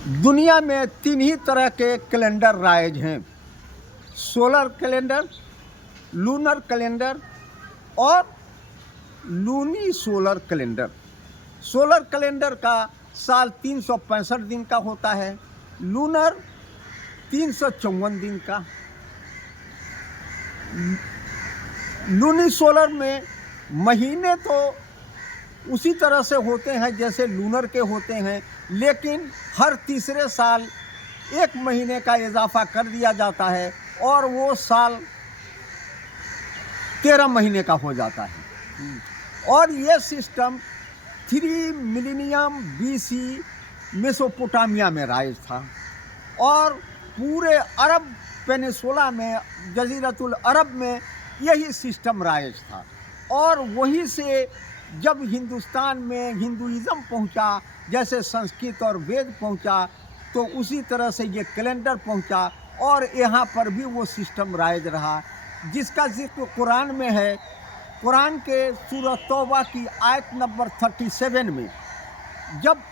दुनिया में 3 ही तरह के कैलेंडर राइज हैं, सोलर कैलेंडर, लूनर कैलेंडर और lunisolar calendar. Solar calendar का साल 365 दिन का होता है, लूनर 354 दिन का। लूनी सोलर में महीने तो उसी तरह से होते हैं जैसे लूनर के होते हैं, लेकिन हर तीसरे साल 1 महीने का इजाफा कर दिया जाता है और वो साल 13 महीने का हो जाता है। और ये सिस्टम 3 मिलीनियम BC मेसोपोटामिया में राइज था और पूरे अरब पेनिसुला में, जजीरतुल अरब में यही सिस्टम राइज था। और वहीं से जब हिंदुस्तान में हिंदुइज़्म पहुंचा, जैसे संस्कृत और वेद पहुंचा, तो उसी तरह से ये कैलेंडर पहुंचा और यहाँ पर भी वो सिस्टम राइज रहा, जिसका जिक्र कुरान में है। कुरान के सूरह तौबा की आयत नंबर 37 में जब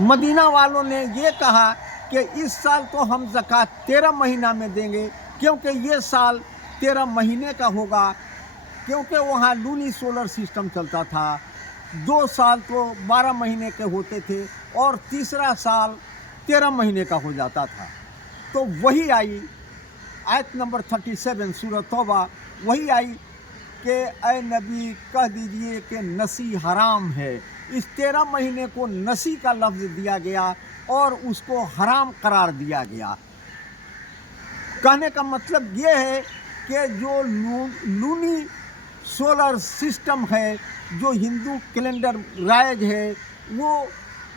मदीना वालों ने ये कहा कि इस साल तो हम ज़कात 13 महीना में देंगे, क्योंकि ये साल 13 महीने का होगा, क्योंकि वहाँ लूनी सोलर सिस्टम चलता था। 2 साल तो 12 महीने के होते थे और तीसरा साल 13 महीने का हो जाता था। तो वही आई आयत नंबर 37 सूरह तौबा, वही आई कि ऐ नबी कह दीजिए कि नसी हराम है। इस 13 महीने को नसी का लफ्ज़ दिया गया और उसको हराम करार दिया गया। कहने का मतलब ये है कि जो लूनी सोलर सिस्टम है, जो हिंदू कैलेंडर राइज है, वो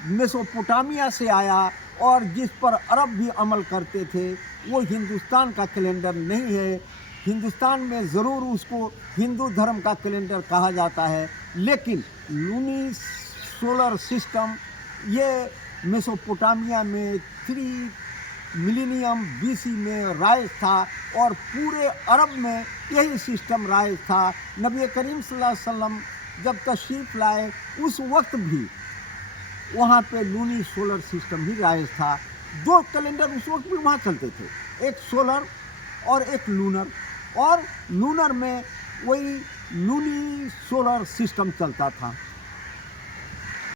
मेसोपोटामिया से आया और जिस पर अरब भी अमल करते थे, वो हिंदुस्तान का कैलेंडर नहीं है। हिंदुस्तान में ज़रूर उसको हिंदू धर्म का कैलेंडर कहा जाता है, लेकिन लूनी सोलर सिस्टम ये मेसोपोटामिया में 3 मिलीनियम BC में राइज था और पूरे अरब में यही सिस्टम राइज था। नबी करीम सल्लल्लाहु अलैहि वसल्लम जब तशरीफ़ लाए, उस वक्त भी वहाँ पे लूनी सोलर सिस्टम ही राइज था। 2 कैलेंडर उस वक्त भी वहाँ चलते थे, एक सोलर और एक लूनर, और लूनर में वही लूनी सोलर सिस्टम चलता था।